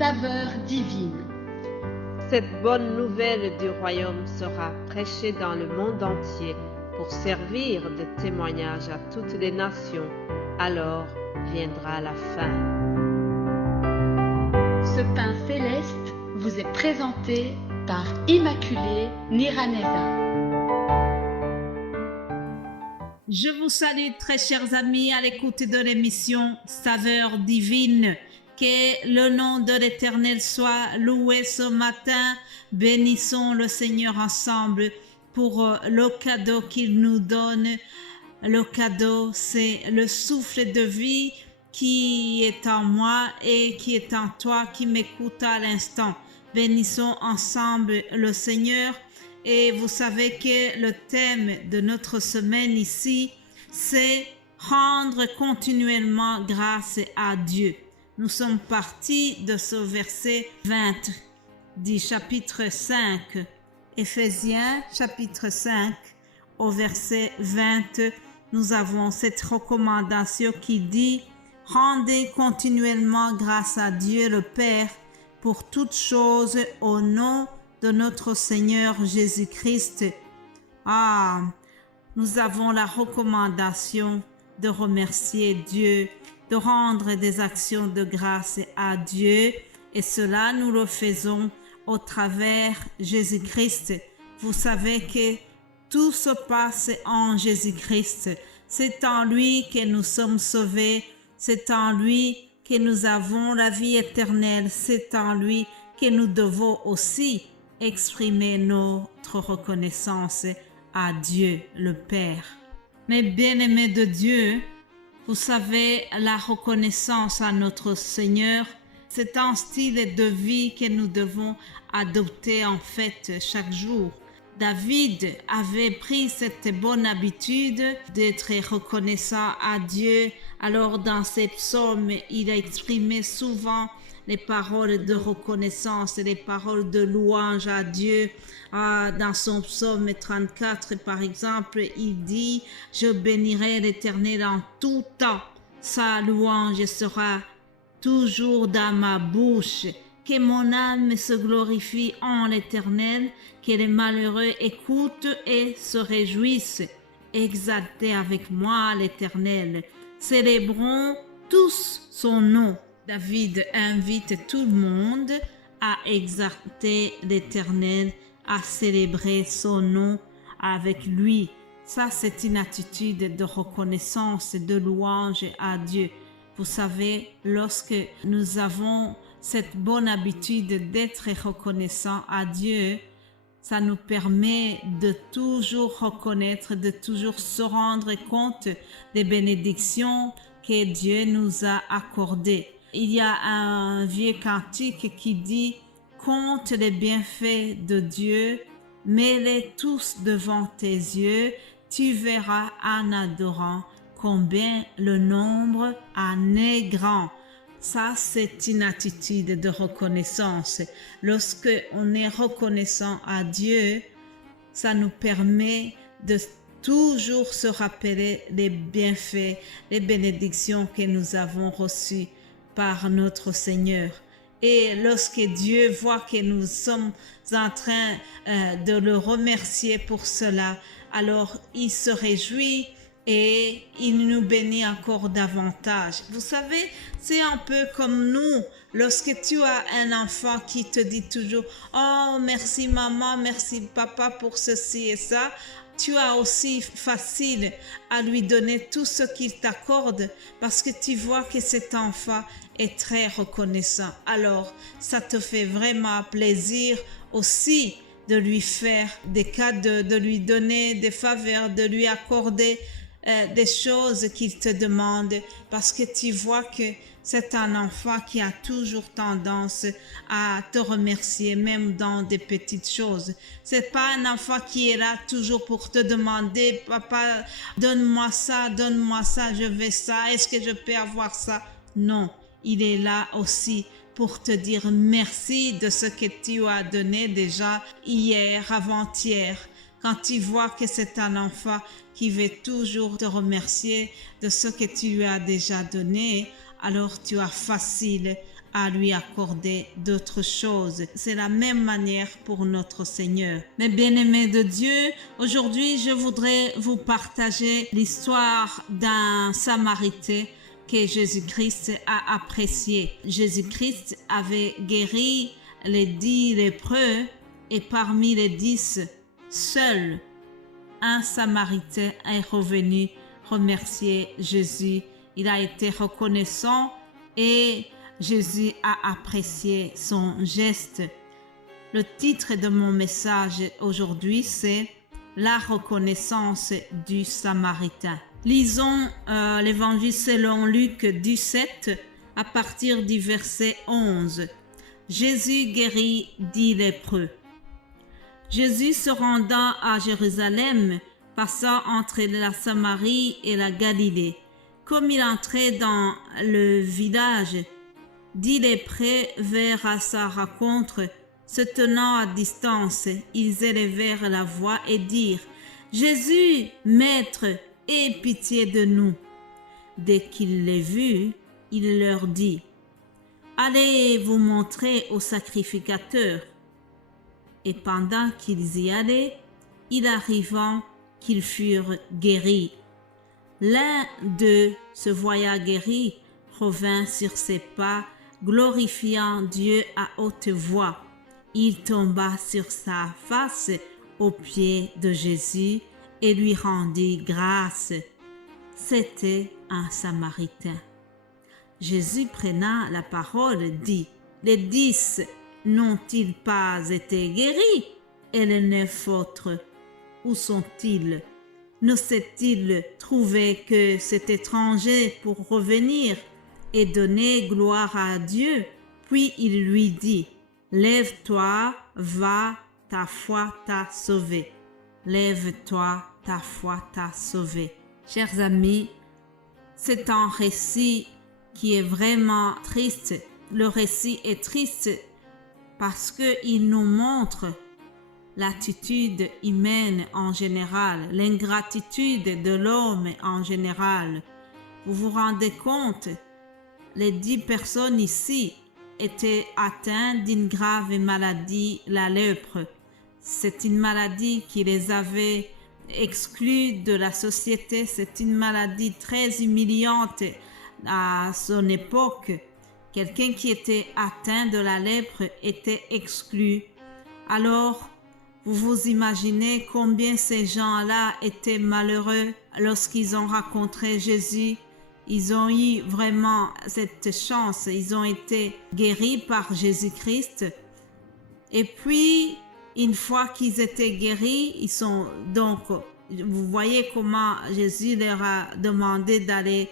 saveur divine. Cette bonne nouvelle du royaume sera prêchée dans le monde entier pour servir de témoignage à toutes les nations. Alors viendra la fin. Ce pain céleste vous est présenté par Immaculée Niraneza. Je vous salue très chers amis à l'écoute de l'émission Saveur divine. Que le nom de l'Éternel soit loué ce matin. Bénissons le Seigneur ensemble pour le cadeau qu'il nous donne. Le cadeau, c'est le souffle de vie qui est en moi et qui est en toi, qui m'écoute à l'instant. Bénissons ensemble le Seigneur. Et vous savez que le thème de notre semaine ici, c'est rendre continuellement grâce à Dieu. Nous sommes partis de ce verset 20 du chapitre 5, Éphésiens chapitre 5, au verset 20, nous avons cette recommandation qui dit « Rendez continuellement grâce à Dieu le Père pour toutes choses au nom de notre Seigneur Jésus-Christ. » Nous avons la recommandation de remercier Dieu, de rendre des actions de grâce à Dieu, et cela nous le faisons au travers Jésus-Christ. Vous savez que tout se passe en Jésus-Christ. C'est en lui que nous sommes sauvés, c'est en lui que nous avons la vie éternelle, c'est en lui que nous devons aussi exprimer notre reconnaissance à Dieu le Père. Mes bien-aimés de Dieu, vous savez, la reconnaissance à notre Seigneur, c'est un style de vie que nous devons adopter en fait chaque jour. David avait pris cette bonne habitude d'être reconnaissant à Dieu. Alors dans ses psaumes, il a exprimé souvent les paroles de reconnaissance et les paroles de louange à Dieu. Dans son psaume 34, par exemple, il dit « Je bénirai l'Éternel en tout temps. Sa louange sera toujours dans ma bouche. Que mon âme se glorifie en l'Éternel, que les malheureux écoutent et se réjouissent. Exaltez avec moi l'Éternel. Célébrons tous son nom. » David invite tout le monde à exalter l'Éternel, à célébrer son nom avec lui. Ça, c'est une attitude de reconnaissance, de louange à Dieu. Vous savez, lorsque nous avons cette bonne habitude d'être reconnaissant à Dieu, ça nous permet de toujours reconnaître, de toujours se rendre compte des bénédictions que Dieu nous a accordées. Il y a un vieux cantique qui dit « Compte les bienfaits de Dieu, mets-les tous devant tes yeux, tu verras en adorant combien le nombre en est grand. » Ça, c'est une attitude de reconnaissance. Lorsque on est reconnaissant à Dieu, ça nous permet de toujours se rappeler les bienfaits, les bénédictions que nous avons reçues par notre Seigneur. Et lorsque Dieu voit que nous sommes en train de le remercier pour cela, alors il se réjouit et il nous bénit encore davantage. Vous savez, c'est un peu comme nous. Lorsque tu as un enfant qui te dit toujours « Oh, merci maman, merci papa pour ceci et ça », tu as aussi facile à lui donner tout ce qu'il t'accorde parce que tu vois que cet enfant est très reconnaissant. Alors, ça te fait vraiment plaisir aussi de lui faire des cadeaux, de lui donner des faveurs, de lui accorder des choses qu'il te demande parce que tu vois que c'est un enfant qui a toujours tendance à te remercier même dans des petites choses. C'est pas un enfant qui est là toujours pour te demander « Papa, donne-moi ça, je veux ça, est-ce que je peux avoir ça ?» Non, il est là aussi pour te dire merci de ce que tu as donné déjà hier, avant-hier. Quand tu vois que c'est un enfant qui veut toujours te remercier de ce que tu lui as déjà donné, alors tu as facile à lui accorder d'autres choses. C'est la même manière pour notre Seigneur. Mes bien-aimés de Dieu, aujourd'hui, je voudrais vous partager l'histoire d'un Samaritain que Jésus-Christ a apprécié. Jésus-Christ avait guéri les 10 lépreux et parmi les 10, seul un Samaritain est revenu remercier Jésus. Il a été reconnaissant et Jésus a apprécié son geste. Le titre de mon message aujourd'hui, c'est « La reconnaissance du Samaritain ». Lisons l'évangile selon Luc 17 à partir du verset 11. Jésus guérit 10 lépreux. Jésus se rendant à Jérusalem, passa entre la Samarie et la Galilée. Comme il entrait dans le village, 10 lépreux vinrent à sa rencontre, se tenant à distance. Ils élevèrent la voix et dirent « Jésus, Maître, aie pitié de nous !» Dès qu'il les vit, il leur dit « Allez vous montrer au sacrificateur. » Et pendant qu'ils y allaient, il arriva qu'ils furent guéris. L'un d'eux, se voyant guéri, revint sur ses pas, glorifiant Dieu à haute voix. Il tomba sur sa face aux pieds de Jésus et lui rendit grâce. C'était un Samaritain. Jésus prenant la parole dit « Les 10 n'ont-ils pas été guéris? Et les 9 autres, où sont-ils? Ne s'est-il trouvé que cet étranger pour revenir et donner gloire à Dieu? » Puis il lui dit « Lève-toi, va, ta foi t'a sauvé. Lève-toi, ta foi t'a sauvé. » Chers amis, c'est un récit qui est vraiment triste. Le récit est triste parce qu'il nous montre l'attitude humaine en général, l'ingratitude de l'homme en général. Vous vous rendez compte, les 10 personnes ici étaient atteintes d'une grave maladie, la lèpre. C'est une maladie qui les avait exclus de la société. C'est une maladie très humiliante à son époque. Quelqu'un qui était atteint de la lèpre était exclu. Alors, vous vous imaginez combien ces gens-là étaient malheureux lorsqu'ils ont rencontré Jésus. Ils ont eu vraiment cette chance. Ils ont été guéris par Jésus-Christ. Et puis, une fois qu'ils étaient guéris, ils sont donc, vous voyez comment Jésus leur a demandé d'aller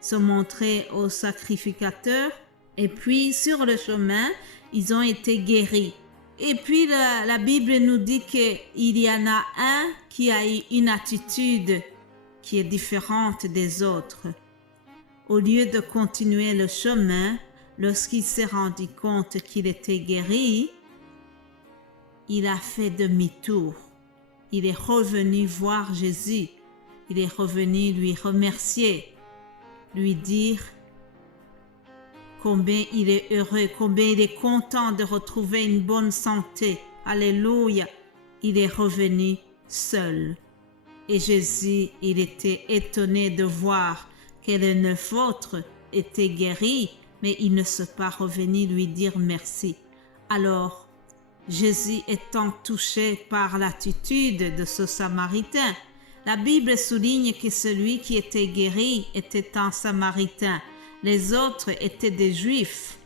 se montrer au sacrificateur. Et puis, sur le chemin, ils ont été guéris. Et puis, la Bible nous dit qu'il y en a un qui a eu une attitude qui est différente des autres. Au lieu de continuer le chemin, lorsqu'il s'est rendu compte qu'il était guéri, il a fait demi-tour. Il est revenu voir Jésus. Il est revenu lui remercier, lui dire combien il est heureux, combien il est content de retrouver une bonne santé. Alléluia. Il est revenu seul. Et Jésus, il était étonné de voir que les 9 autres étaient guéris, mais il ne s'est pas revenu lui dire merci. Alors, Jésus étant touché par l'attitude de ce Samaritain, la Bible souligne que celui qui était guéri était un Samaritain. Les autres étaient des Juifs.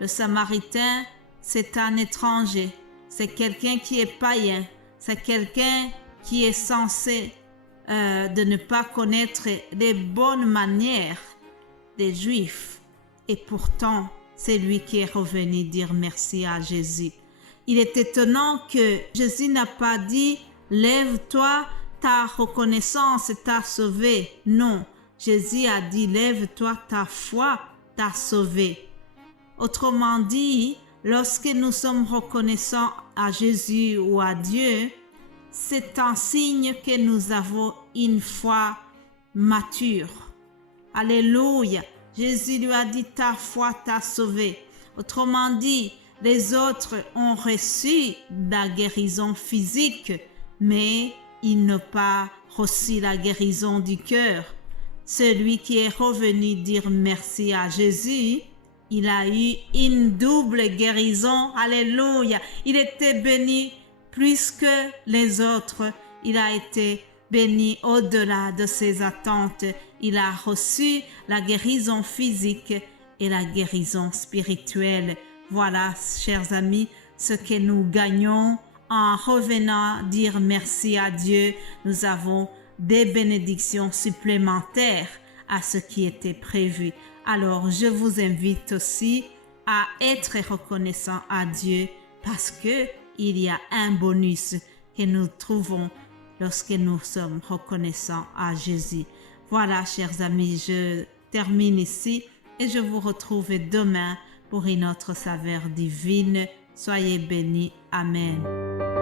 Le Samaritain, c'est un étranger. C'est quelqu'un qui est païen. C'est quelqu'un qui est censé de ne pas connaître les bonnes manières des Juifs. Et pourtant, c'est lui qui est revenu dire merci à Jésus. Il est étonnant que Jésus n'a pas dit « Lève-toi, ta reconnaissance t'a sauvé ». Non. Jésus a dit « Lève-toi, ta foi t'a sauvé ». Autrement dit, lorsque nous sommes reconnaissants à Jésus ou à Dieu, c'est un signe que nous avons une foi mature. Alléluia. Jésus lui a dit « Ta foi t'a sauvé ». Autrement dit, les autres ont reçu la guérison physique, mais ils n'ont pas reçu la guérison du cœur. Celui qui est revenu dire merci à Jésus, il a eu une double guérison. Alléluia. Il était béni plus que les autres. Il a été béni au-delà de ses attentes. Il a reçu la guérison physique et la guérison spirituelle. Voilà, chers amis, ce que nous gagnons en revenant dire merci à Dieu. Nous avons des bénédictions supplémentaires à ce qui était prévu. Alors, je vous invite aussi à être reconnaissant à Dieu parce que il y a un bonus que nous trouvons lorsque nous sommes reconnaissants à Jésus. Voilà, chers amis, je termine ici et je vous retrouve demain pour une autre saveur divine. Soyez bénis. Amen.